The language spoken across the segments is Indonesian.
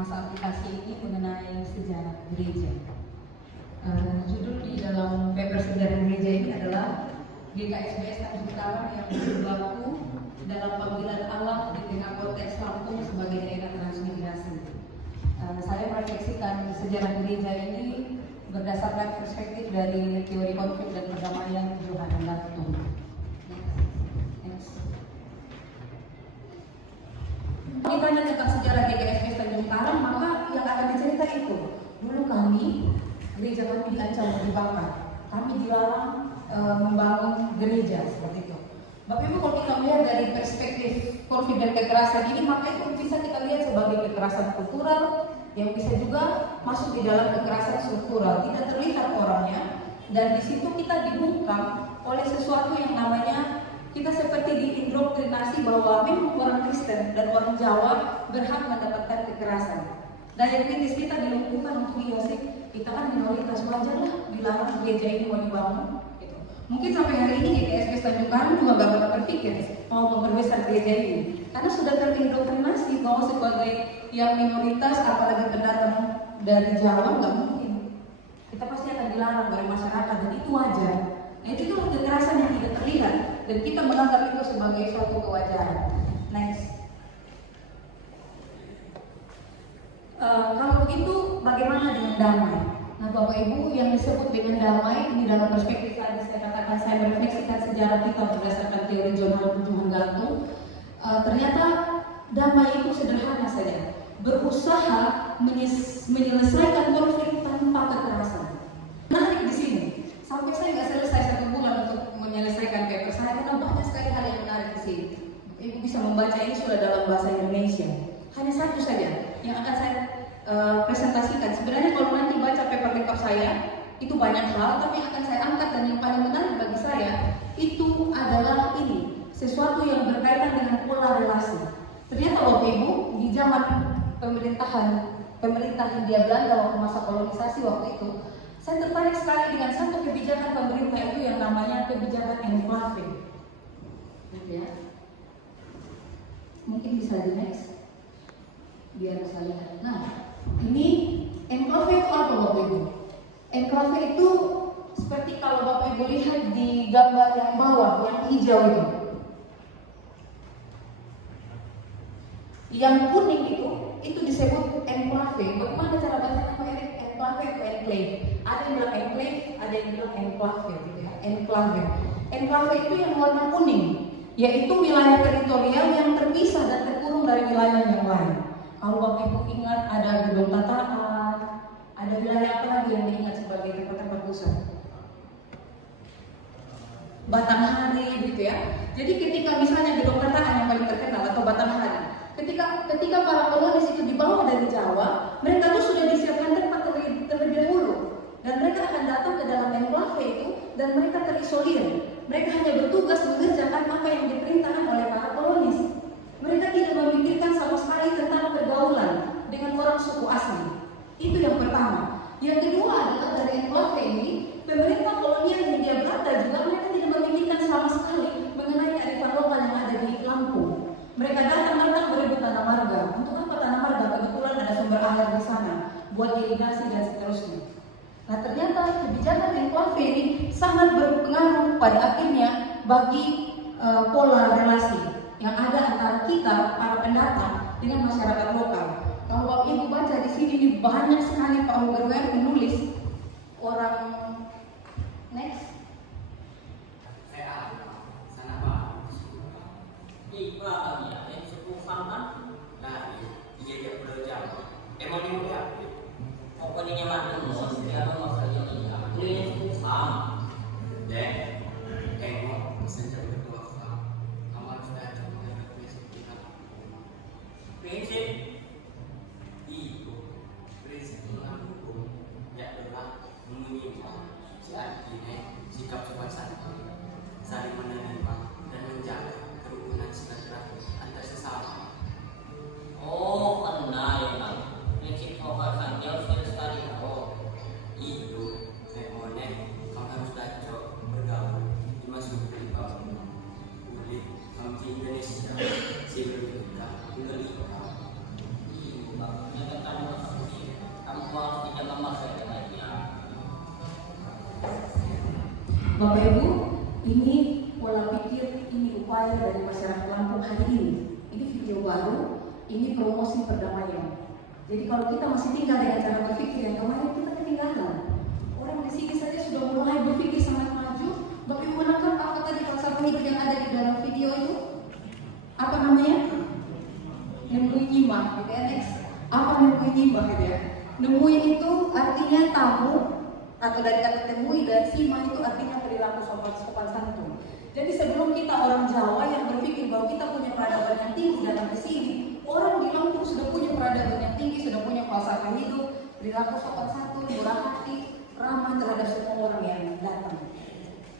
masa aplikasi ini mengenai sejarah gereja. Judul di dalam paper sejarah gereja ini adalah GKSBS Tanjung Karang yang berlaku dalam panggilan Allah di tengah konteks Lampung sebagai daerah transmigrasi. Saya merefleksikan sejarah gereja ini berdasarkan perspektif dari teori konflik dan perdamaian Johannes Lampung. Ditanya tentang sejarah GKSBS Tanjung Karang, maka yang akan diceritakan itu dulu gereja kami diancam dibakar, kami dilarang membangun gereja seperti itu. Bapak Ibu, kalau kita melihat dari perspektif konflik dan kekerasan ini, maka itu bisa kita lihat sebagai kekerasan kultural yang bisa juga masuk di dalam kekerasan struktural, tidak terlihat orangnya, dan di situ kita dibungkam oleh sesuatu yang namanya kita seperti diindoktrinasi bahwa memang orang Kristen dan orang Jawa berhak mendapatkan kekerasan. Daya kritis kita dilumpuhkan untuk kita kan minoritas, wajarlah dilarang gereja ini mau dibangun. Gitu. Mungkin sampai hari ini GKSBS Tanjung Karang juga gak pernah berpikir mau memperbesar gereja ini, karena sudah terindoktrinasi bahwa sebagai yang minoritas, apalagi pendatang dari Jawa, nggak mungkin. Kita pasti akan dilarang dari masyarakat dan itu wajar. Nah itu adalah kekerasan yang tidak terlihat dan kita menganggap itu sebagai suatu kewajaran. Next. Kalau begitu bagaimana dengan damai? Nah Bapak Ibu, yang disebut dengan damai ini dalam perspektif tadi saya katakan, saya merefleksikan sejarah kita berdasarkan teori Johannes Lampung. Ternyata damai itu sederhana saja, berusaha menyelesaikan konflik tanpa kekerasan. Menarik di sini. Sampai saya nggak selesai 1 bulan untuk menyelesaikan paper saya, karena banyak sekali hal yang menarik di sini. Ibu bisa membaca ini sudah dalam bahasa Indonesia. Hanya satu saja yang akan saya presentasikan. Sebenarnya kalau nanti baca paper lengkap saya, itu banyak hal, tapi yang akan saya angkat dan yang paling menarik bagi saya itu adalah ini, sesuatu yang berkaitan dengan pola relasi. Ternyata Bapak Ibu, di zaman pemerintah Hindia Belanda waktu masa kolonisasi waktu itu, saya tertarik sekali dengan satu kebijakan pemerintah itu yang namanya kebijakan enclave. Gitu ya. Mungkin bisa di next, biar bisa lihat. Nah, ini enclave itu apa Bapak Ibu? Enclave itu seperti kalau Bapak Ibu lihat di gambar yang bawah, yang hijau itu. Yang kuning itu disebut enclave. Bagaimana cara bacanya enclave atau enclave? Ada yang bilang enclave, ada yang bilang enclave gitu ya. Enclave. Enclave itu yang warna kuning, yaitu wilayah teritorial yang terpisah dan terkurung dari wilayah yang lain. Kalau Bapak Ibu ingat ada Gedung Tataan, ada wilayah apa lagi yang diingat sebagai tempat-tempat pusat? Batanghari gitu ya. Jadi ketika misalnya Gedung Tataan yang paling terkenal atau Batanghari, ketika para kolonis itu dibawa dari Jawa, mereka tuh sudah disiapkan tempat terlebih dahulu, dan mereka akan datang ke dalam enclave itu dan mereka terisolir. Mereka hanya bertugas mengerjakan apa yang diperintahkan oleh para kolonis. Mereka tidak memikirkan sama sekali tentang pergaulan dengan orang suku asli. Itu yang pertama. Yang kedua adalah dari enclave ini, pemerintah kolonial Hindia Belanda juga mereka tidak memikirkan sama sekali mengenai kearifan lokal yang ada di Lampung. Mereka datang berebut tanah marga. Untuk apa tanah marga? Kebetulan ada sumber air di sana, buat irigasi dan seterusnya. Nah ternyata kebijakan enclave ini sangat berpengaruh pada akhirnya bagi pola relasi yang ada antara kita para pendatang dengan masyarakat lokal. Kalau Bapak Ibu baca di sini banyak sekali Pak Ugerwer menulis orang next. Sikap sopan santun, saling menerima dan menjaga kerukunan silaturahmi antar sesama. Oh, kenal ya Bang. Prinsip sopan santun harus sekali. Oh, itu memangnya kamu harus belajar bergaul dimasuki kamu. Boleh kamu di Indonesia, si berbeda, dari masyarakat Lampung hari ini. Ini video baru, ini promosi perdamaian. Jadi kalau kita masih tinggal dengan cara berpikir yang kemarin, kita ketinggalan. Orang di sini saja sudah mulai berpikir sangat maju. Bapak Ibu menangkap apa tadi falsafah hidup yang ada di dalam video itu? Apa namanya? Nemui nyimah, gitu ya. Next. Apa nemui nyimah, gitu ya? Nemui itu artinya tamu, atau dari kata temui, dan simah itu artinya perilaku sopan santun. Jadi sebelum kita orang Jawa yang berpikir bahwa kita punya peradaban yang tinggi datang ke sini, orang di Lampung sudah punya peradaban yang tinggi, sudah punya falsafah hidup, perilaku sopan santun, murah hati, ramah terhadap semua orang yang datang.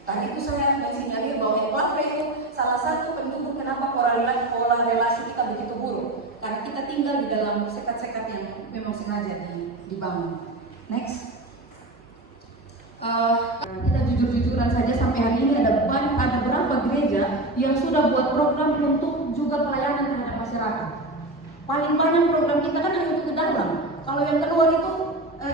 Tadi itu saya mensinyalir bahwa Equatre itu salah satu pendukung kenapa pola relasi kita begitu buruk. Karena kita tinggal di dalam sekat-sekat yang memang sengaja dibangun. Next. Kita jujur-jujuran saja sampai hari ini ada beberapa gereja yang sudah buat program untuk juga pelayanan terhadap masyarakat. Paling banyak program kita kan hanya untuk ke dalam. Kalau yang keluar itu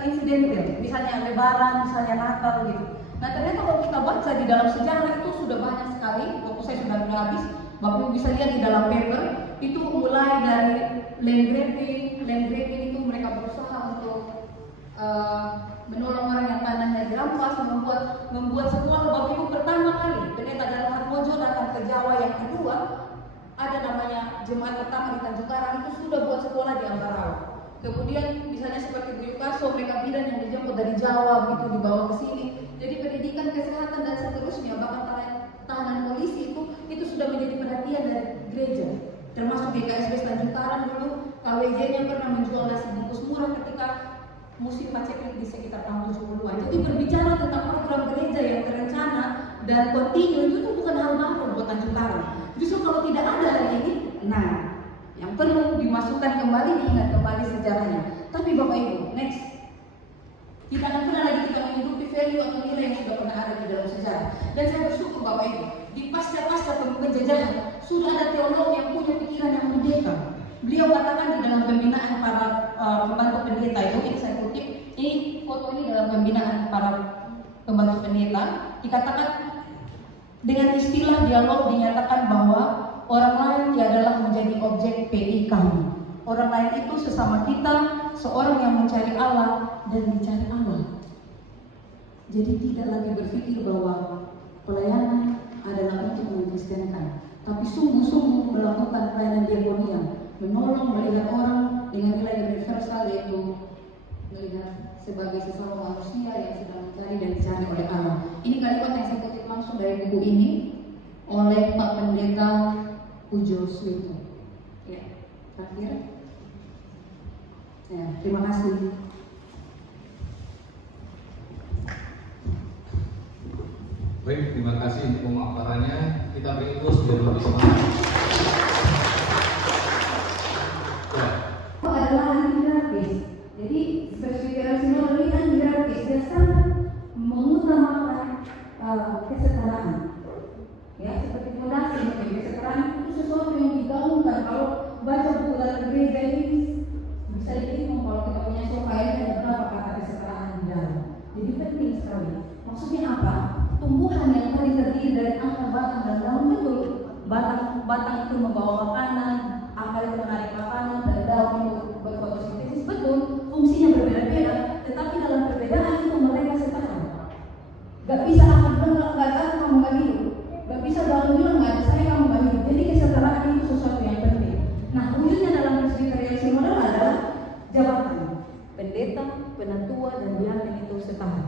insidental, misalnya Lebaran, misalnya Natal gitu. Nah ternyata kalau kita baca di dalam sejarah itu sudah banyak sekali. Waktu saya sudah habis, Bapak bisa lihat di dalam paper itu mulai dari land grabbing itu mereka berusaha untuk menolong orang yang tanahnya dirampas, membuat sekolah. Bapak Ibu pertama kali Pendeta Dalam Harmojo datang ke Jawa, yang kedua ada namanya jemaat pertama di Tanjung Karang itu sudah buat sekolah di Ambarawa. Kemudian misalnya seperti Bu Yukaso, mereka bidan yang dijemput dari Jawa begitu dibawa ke sini. Jadi pendidikan, kesehatan dan seterusnya, bahkan tahanan polisi itu sudah menjadi perhatian dari gereja. Termasuk GKSB Tanjung Karang dulu, KWJ-nya pernah menjual nasi bungkus murah ketika musim paceklik di sekitar tahun 70-an. Jadi berbicara tentang program gereja yang terencana dan kontinu itu bukan hal baru buat Tanjung Karang. Justru kalau tidak ada hari ini, nah yang perlu dimasukkan kembali, diingat kembali sejarahnya. Tapi Bapak Ibu, next. Tidak akan pernah lagi kita menghidupi value atau nilai yang sudah pernah ada di dalam sejarah. Dan saya bersyukur Bapak Ibu, di pasca penjajahan sudah ada teolog yang punya pikiran yang merdeka. Beliau katakan di dalam pembinaan para pembantu pendeta itu saya kutip, ini foto ini dalam pembinaan para pembantu pendeta, dikatakan dengan istilah dialog dinyatakan bahwa orang lain adalah menjadi objek PI kami. Orang lain itu sesama kita, seorang yang mencari Allah dan dicari Allah. Jadi tidak lagi berpikir bahwa pelayanan adalah untuk mengkristenkan, tapi sungguh-sungguh melakukan pelayanan diakonia, menolong, melihat orang dengan nilai universal, yaitu melihat sebagai sesama manusia yang sedang mencari dan dicari oleh Allah. Ini kalimat yang saya kutip langsung dari buku ini oleh Pak Pendeta Pujo Swito. Ya, terakhir. Ya, terima kasih. Baik, terima kasih untuk pemaparannya. Kita beri terus biar lebih semangat. Ya. Adalah anti-gratis. Jadi perspektif sinode ini anti-gratis dan sangat mengutamakan kesetaraan. Ya, seperti fondasi, kesetaraan itu sesuatu yang digaungkan. Kalau baca buku dalam gereja ini bisa dihitung kalau kita punya sofa ini ada berapa kata kesetaraan di dalam. Jadi penting sekali. Maksudnya apa? Tumbuhan yang tadi terdiri dari akar, batang dan daun, betul. Batang itu membawa makanan, akar itu menarik makanan, dan daun itu berfotosintesis, betul. Fungsinya berbeda-beda, tetapi dalam perbedaan itu mereka setara. Gak bisa akar bilang gak ada kamu gak hidup, gak bisa daun bilang gak ada saya kamu gak hidup. Jadi kesetaraan itu sesuatu yang penting. Nah, wujudnya dalam presbyterian sinodal adalah jabatan pendeta, penatua, dan biarkan itu setara.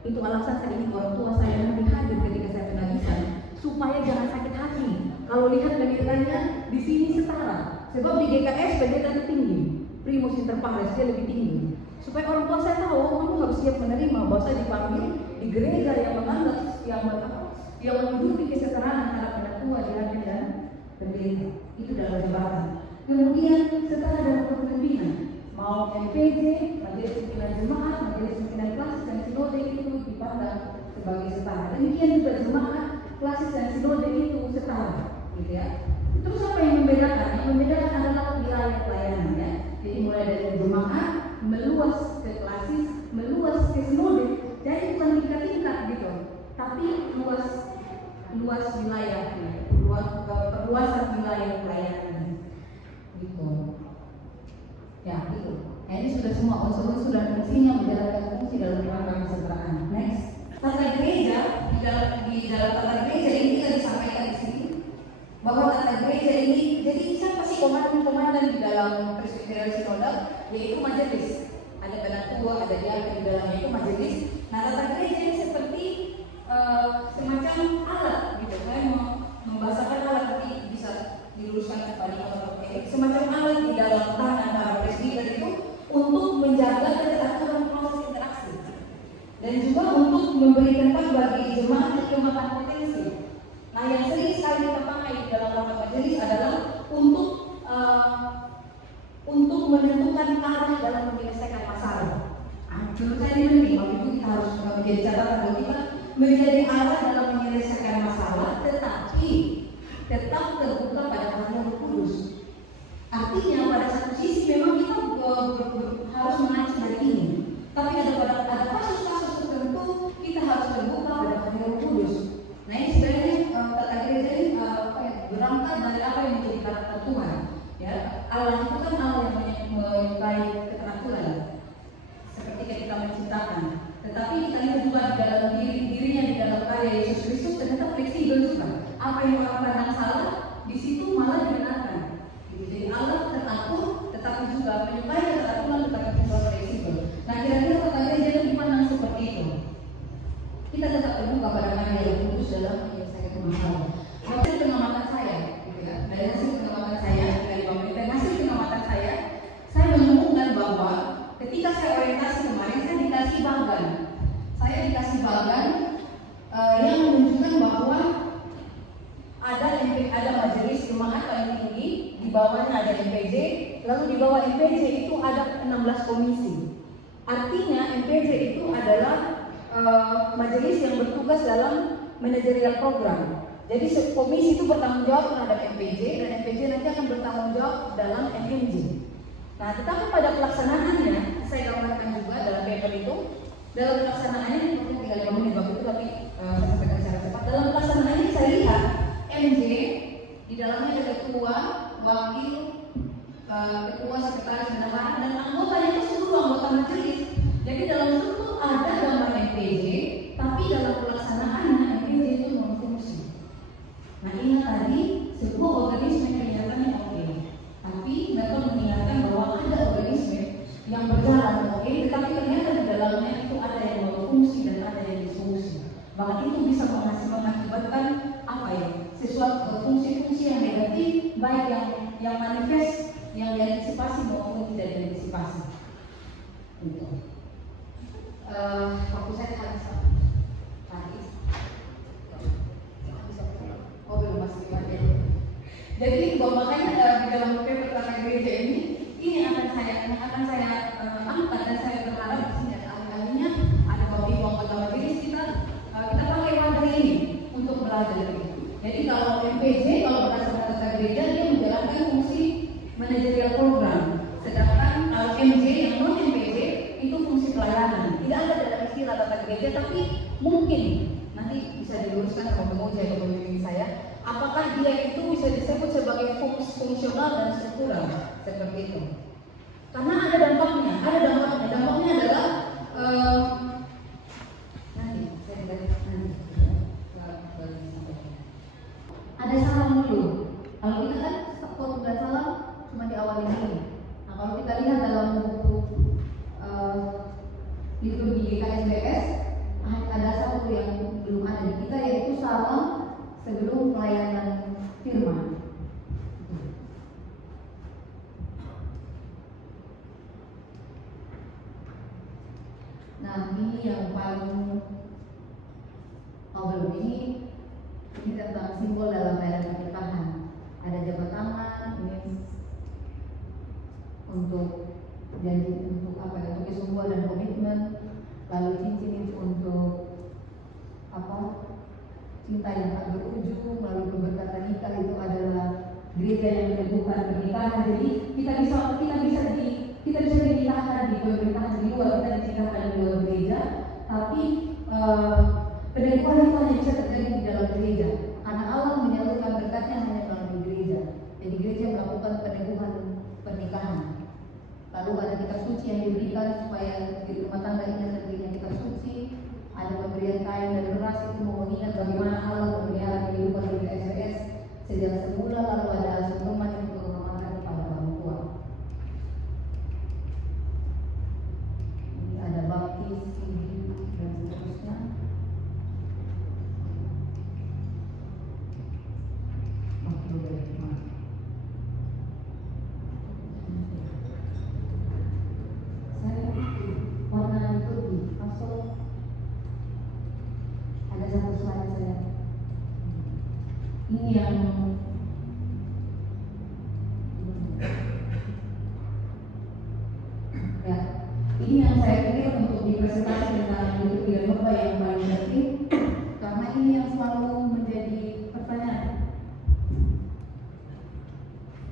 Itu alasan saya ingin orang tua saya lebih hadir ketika saya penagihan, supaya jangan sakit hati. Kalau lihat pendetanya di sini setara, sebab di GKS pendeta itu tinggi, primus inter pares dia lebih tinggi. Supaya orang tua saya tahu, kamu harus siap menerima bahwa saya dipanggil di gereja yang menganggap yang menghidupi kesetaraan antara penatua, diaken dan pendeta. Itu dalam jabatan. Kemudian setara dalam kepemimpinan. Mau MPJ, majelis pimpinan jemaat, majelis pimpinan klasis dan sinode itu dipandang sebagai setara. Demikian juga jemaat, klasis dan sinode itu setara, gitu ya. Terus apa yang membedakan? Yang membedakan adalah wilayah pelayanan, ya. Jadi mulai dari jemaat meluas ke klasis, meluas ke sinode. Jadi bukan tingkat-tingkat gitu, tapi luas wilayah. Gitu. perluasan wilayah pelayanan gitu. Ya itu. Nah, ini sudah semua unsur-unsur dan fungsinya menjalankan fungsi dalam rangka kesejahteraan. Next, tata gereja di dalam tata gereja ini kita disampaikan di sini bahwa tata gereja ini jadi siapa sih komandan di dalam presbyterian sinodal, yaitu majelis. Ada penatua, ada diaken di dalamnya itu majelis. Nah, tata gereja ini seperti semacam alat gitu. Saya mau membahasakan alat tapi bisa diluruskan kepada semacam alat di dalam tangan para presbiter itu untuk menjaga ketaturan proses interaksi dan juga untuk memberi tempat bagi jemaat untuk memakan potensi. Nah, yang sering sekali kita pakai di dalam rapat majelis adalah untuk menentukan arah dalam menyelesaikan masalah. Menurut saya ini penting, waktu itu kita harus menjadi catatan bahwa kita menjadi arah dalam menyelesaikan masalah, tetapi tetap terbuka pada Roh Kudus. Artinya pada satu sisi memang kita harus mengacu dari ini, tapi ada kasus-kasus tertentu kita harus terbuka pada Roh Kudus. Nah, ini sebenarnya tata gereja ini berangkat dari apa yang menjadi karakter Tuhan. Ya, Allah itu kan Allah yang menyukai keteraturan, seperti ketika menciptakan. Tetapi kita lihat juga di dalam dirinya di dalam karya Yesus Kristus ternyata fleksibel juga. Apa yang orang pandang salah, di situ malah dibenarkan. Jadi Allah teratur, tetapi juga menyukai keteraturan, tetapi juga fleksibel. Nah, kira-kira tata gereja itu dipandang seperti itu. Kita tetap terbuka pada karya yang kudus dalam menyelesaikan masalah. Dari pengamatan saya, gitu ya, dari hasil pengamatan saya, dari hasil pengamatan saya menemukan bahwa ketika saya orientasi kemarin, saya dikasih bagan. Saya dikasih bagan yang menunjukkan bahwa ada majelis jemaat paling tinggi, di bawahnya ada MPJ, lalu di bawah MPJ itu ada 16 komisi. Artinya MPJ itu adalah majelis yang bertugas dalam manajerial program. Jadi komisi itu bertanggung jawab terhadap MPJ dan MPJ nanti akan bertanggung jawab dalam MMJ. Nah, tetapi pada pelaksanaannya, saya gambarkan juga dalam paper itu, dalam pelaksanaannya seperti tinggal 5 menit waktu itu, tapi saya sampaikan secara cepat. Dalam pelaksanaannya saya lihat MJ di dalamnya ada ketua, wakil, ketua, sekretaris, bendahara, dan anggotanya itu seluruh anggota majelis. Jadi dalam struktur ada gambar MPJ, tapi dalam pelaksanaannya MPJ itu non-fungsi. Nah, ingat tadi sebuah organisme kelihatannya oke, tapi mereka mengingatkan bahwa ada organisme yang berjalan oke, tetapi ternyata di dalamnya itu ada yang berfungsi dan ada yang disfungsi. Bahkan itu bisa mengakibatkan apa ya? Sesuatu fungsi-fungsi yang negatif, baik yang manifest, yang diantisipasi maupun tidak diantisipasi. Gitu. Waktu saya habis. Oh, belum masih lagi. Jadi makanya di dalam paper tata gereja ini yang akan saya angkat dan saya berharap di sini ada ahli-ahlinya, ada bapak ibu anggota majelis kita pakai wadah ini untuk belajar. Jadi kalau MPJ, kalau berdasarkan tata gereja dia menjalankan fungsi manajerial program, sedangkan kalau MJ yang non MPJ itu fungsi pelayanan. Tidak ada dalam istilah tata gereja, tapi mungkin nanti bisa diluruskan sama penguji atau pembimbing saya, apakah dia itu bisa disebut sebagai fungsional dan struktural seperti itu. Karena ada dampaknya. Dampaknya adalah ada salam dulu. Kalau kita kan foto dan salam cuma di awal ini. Nah, kalau kita lihat dalam buku liturgi KSBS, ada satu yang belum ada di kita, yaitu salam sebelum pelayanan firman. Nah, ini yang paling belum ini tentang simbol dalam pelayanan pernikahan. Ada jabat tangan, ini untuk janji untuk apa ya? Untuk kesungguhan dan komitmen. Lalu cincin itu untuk apa? Cinta yang tak berujung. Lalu keberkatan nikah itu adalah gereja yang meneguhkan pernikahan. Jadi kita bisa dinikahkan di pemerintahan di luar, kita dinikahkan di luar gereja, tapi peneguhan itu hanya bisa terjadi di dalam gereja karena Allah menyalurkan secepatnya hanya melalui gereja. Jadi gereja melakukan peneguhan pernikahan. Lalu ada kitab suci yang diberikan supaya di rumah tangga ini tentunya kitab suci. Ada pemberian kain dan beras itu mengingat bagaimana Allah memelihara kehidupan dari SBS sejak semula, lalu ada sungkeman untuk mengamalkan kepada orang tua. Ini ada baptis, hidup, dan seterusnya. Saya warna putih, masuk. Ada satu slide saya. Ini yang ya, ini yang saya pilih untuk dipresentasi tentang hidup dan Bapak yang paling penting, karena ini yang selalu menjadi pertanyaan.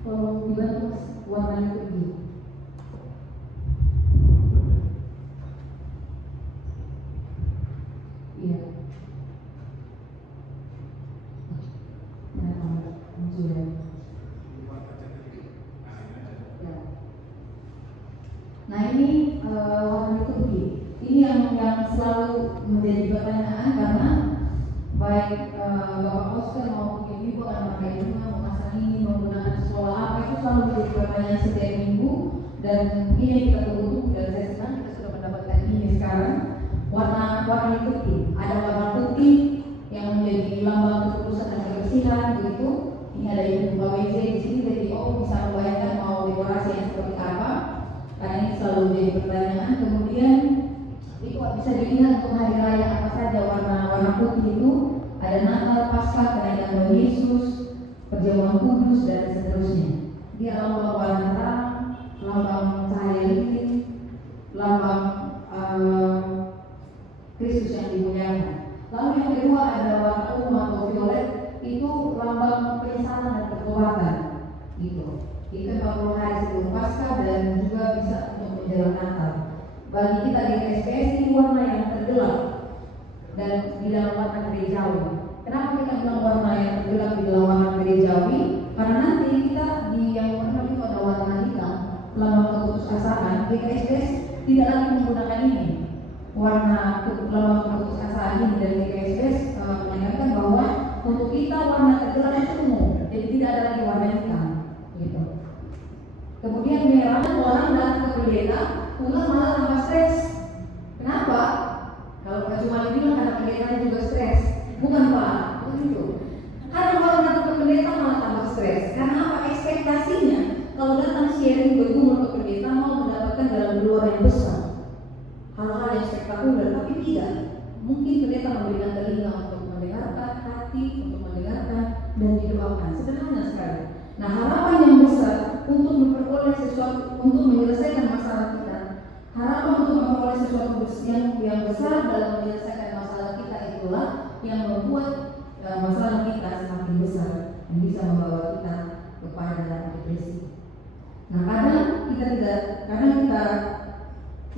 Kalau dibantu warna putih. Iya. Nah ini warna putih. Ini yang selalu menjadi pertanyaan karena baik Bapak Oscar maupun Ibu akan pakai rumah memasang ini menggunakan sekolah apa itu selalu menjadi pertanyaan setiap minggu, dan ini yang kita tunggu dan saya senang kita sudah mendapatkan ini sekarang. Warna putih, ada warna putih yang menjadi lambang ketulusan dan kebersihan begitu. Ini ada Ibu WJ di sini, jadi bisa membayangkan mau dekorasi yang seperti apa. Karena ini selalu menjadi pertanyaan. Kemudian itu bisa dilihat untuk hari raya apa saja warna putih itu. Ada Natal, Paskah, kenaikan Tuhan Yesus, perjamuan kudus dan seterusnya. Dia lambang warna terang, lambang cahaya lilin, lambang Kristus yang dimuliakan. Lalu yang kedua ada warna ungu atau violet, itu lambang penyesalan dan pertobatan. Itu 40 hari sebelum Paskah dan juga bisa untuk menjelang Natal. Bagi kita di SPS ini warna yang tergelap dan di dalam warna gerejawi. Kenapa kita bilang warna yang tergelap di dalam warna gerejawi? Karena nanti kita di yang warna itu ada warna hitam, lambang keputusasaan. Di SPS tidak lagi menggunakan ini. Warna lambang keputusasaan ini dari SPS menyatakan bahwa untuk kita warna tergelap itu ungu, jadi tidak ada lagi warna hitam. Gitu. Kemudian merah, orang datang ke pendeta, ular malah tambah stres. Kenapa? Kalau Pak Cuma bilang karena pendeta juga stres, bukan Pak, bukan itu. Karena orang datang ke pendeta malah tambah stres. Karena apa? Ekspektasinya kalau datang sharing bergumul ke pendeta mau mendapatkan dalam luar yang besar, hal-hal yang spektakuler, tapi tidak. Mungkin pendeta memberikan telinga untuk mendengarkan, hati untuk mendengarkan dan didoakan. Sederhana sekali. Nah, harapan yang besar untuk memperoleh sesuatu, untuk menyelesaikan masalah kita, harapan untuk memperoleh sesuatu yang besar dalam menyelesaikan masalah kita itulah yang membuat masalah kita semakin besar dan bisa membawa kita kepada depresi. Nah, kadang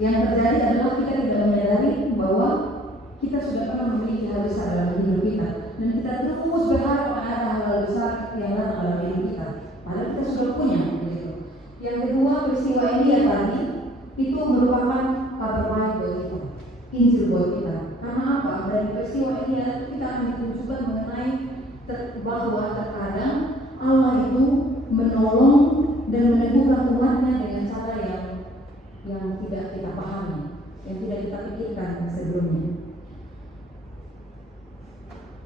yang terjadi adalah kita tidak menyadari bahwa kita sudah pernah memiliki hal besar dalam hidup kita, dan kita terus berharap ada hal besar yang datang dalam hidup kita. Padahal kita sudah punya. Begitu. Yang kedua, peristiwa Elia tadi itu merupakan kabar baik buat kita, Injil buat kita. Karena apa? Dari peristiwa Elia kita akan ditunjukkan mengenai bahwa terkadang Allah itu menolong dan meneguhkan umatnya dengan cara yang tidak kita pahami, yang tidak kita pikirkan sebelumnya.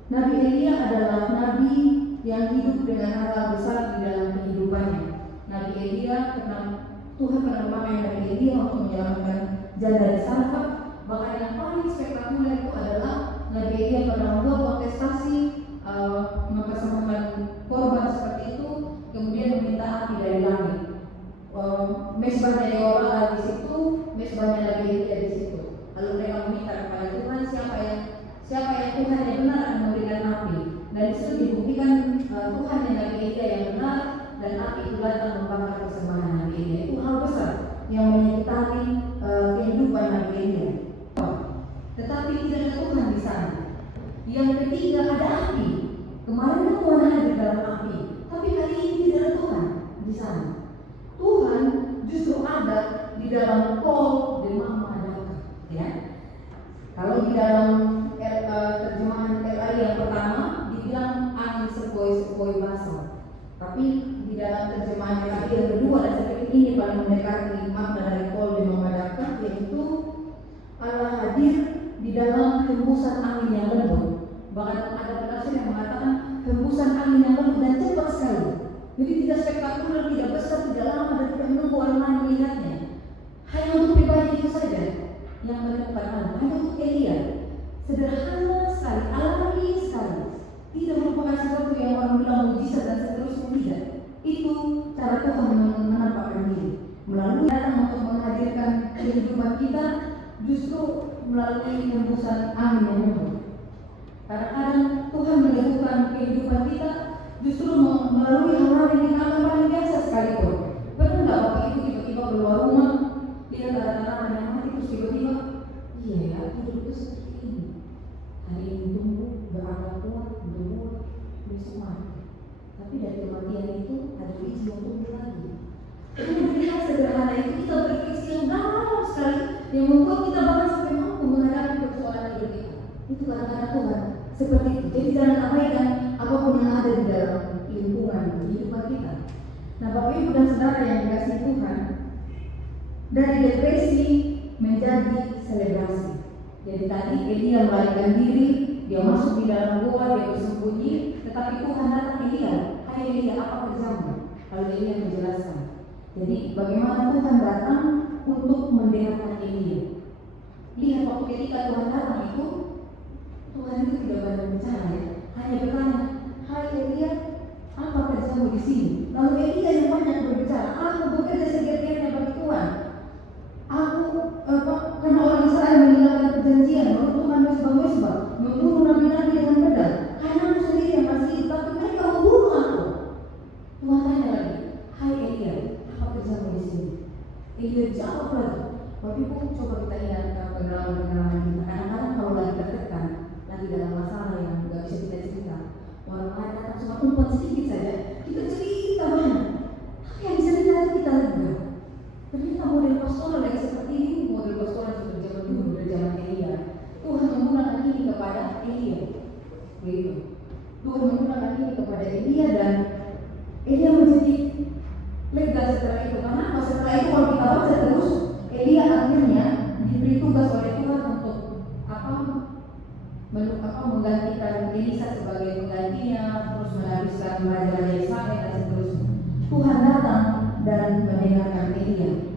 Nabi Elia adalah nabi yang hidup dengan hal besar di dalam kehidupannya. Nabi Elia Tuhan pernah memakai Nabi Elia untuk menyelamatkan janda dari Sarfat. Bahkan yang paling spektakuler itu adalah Nabi Elia pernah membuat kontestasi, mempersembahkan korban seperti itu, kemudian meminta api dari langit. Mesbahnya Dewa di situ, mesbahnya Nabi Elia di situ. Lalu mereka meminta kepada Tuhan siapa yang Tuhan yang benar akan memberikan api. Dan disitu dibuktikan Tuhan yang Nabi Elia yang benar, dan api itu datang membakar persembahan Nabi Elia. Itu hal besar yang menyertai kehidupan Nabi Elia. Tetapi tidak ada Tuhan di sana. Yang ketiga ada api. Kemarin kan Tuhan hadir dalam api, tapi kali ini tidak ada Tuhan di sana. Tuhan justru ada di dalam kol demam madaka, ya. Kalau di dalam terjemahan LAI yang pertama dibilang angin sepoi-sepoi basah, tapi di dalam terjemahan LAI yang kedua dan seperti ini paling mendekati makna dari kol demam madaka, yaitu Allah hadir di dalam hembusan angin yang lembut. Bahkan ada penafsir yang mengatakan hembusan angin yang lembut dan cepat sekali. Jadi tidak spektakuler, tidak besar, tidak lama, dan tidak menunggu orang lain melihatnya. Hanya untuk pribadi itu saja yang menemukan Allah. Hanya untuk Elia. Sederhana sekali, alami sekali. Tidak merupakan sesuatu yang orang bilang mujizat dan seterusnya, tidak. Itu cara Tuhan menampakkan diri. Melalui datang untuk menghadirkan kehidupan kita, justru melalui hembusan angin yang lembut. Kadang-kadang Tuhan meneguhkan kehidupan kita justru melalui hal-hal yang kita anggap paling biasa sekalipun. Pernah nggak Bapak Ibu tiba-tiba keluar rumah, lihat ada tanaman yang mati, terus tiba-tiba, iya ya, hidup itu seperti ini. Hari ini tumbuh, berakar kuat, berbuah, besok mati. Tapi dari kematian itu ada biji yang tumbuh lagi. Itu melihat sederhana itu kita berfiksi yang dalam sekali, yang membuat kita bahkan sampai mampu menghadapi persoalan hidup kita. Itu kadang-kadang Tuhan seperti itu. Jadi jangan abaikan apapun yang ada di dalam lingkungan kehidupan kita. Nah, Bapak Ibu dan Saudara yang dikasihi Tuhan, dari depresi menjadi selebrasi. Jadi tadi Elia melarikan diri, dia masuk di dalam gua, dia bersembunyi, tetapi Tuhan datang Elia, hai Elia, apa kerjamu? Lalu Elia menjelaskan. Jadi bagaimana Tuhan datang untuk mendengarkan Elia. Lihat waktu ketika Tuhan datang itu, Tuhan itu tidak banyak bicara, ya. Hanya bertanya, hai Elia, apa kerjamu di sini? Lalu Elia yang banyak berbicara, aku bekerja segiat-giatnya bagi Tuhan. Aku karena orang Israel meninggalkan perjanjian, meruntuhkan mesbah-mesbah, membunuh nabi-nabi dengan pedang. Hanya aku sendiri yang masih hidup, tapi mereka membunuh aku. Tuhan tanya lagi, hai Elia, apa kerjamu di sini? Elia jawab lagi. Bapak Ibu coba kita ingat pengalaman-pengalaman kita. Kadang-kadang kalau lagi tertekan, lagi dalam masalah yang nggak bisa kita cerita, orang lain datang cuma umpan sedikit saja, kita cerita banyak. Tapi yang cerita itu kita lega. Ternyata model pastoral yang seperti ini, model pastoral seperti zaman dulu, dari zaman Elia. Tuhan menggunakan ini kepada Elia. Begitu. Tuhan menggunakan ini kepada Elia dan Elia menjadi lega setelah itu. Karena setelah itu kalau kita baca terus, Elia akhirnya diberi tugas oleh Tuhan untuk menggantikan Elisa sebagai penggantinya, terus menghabiskan raja-raja Israel dan seterusnya. Tuhan datang dan mendengarkan Elia.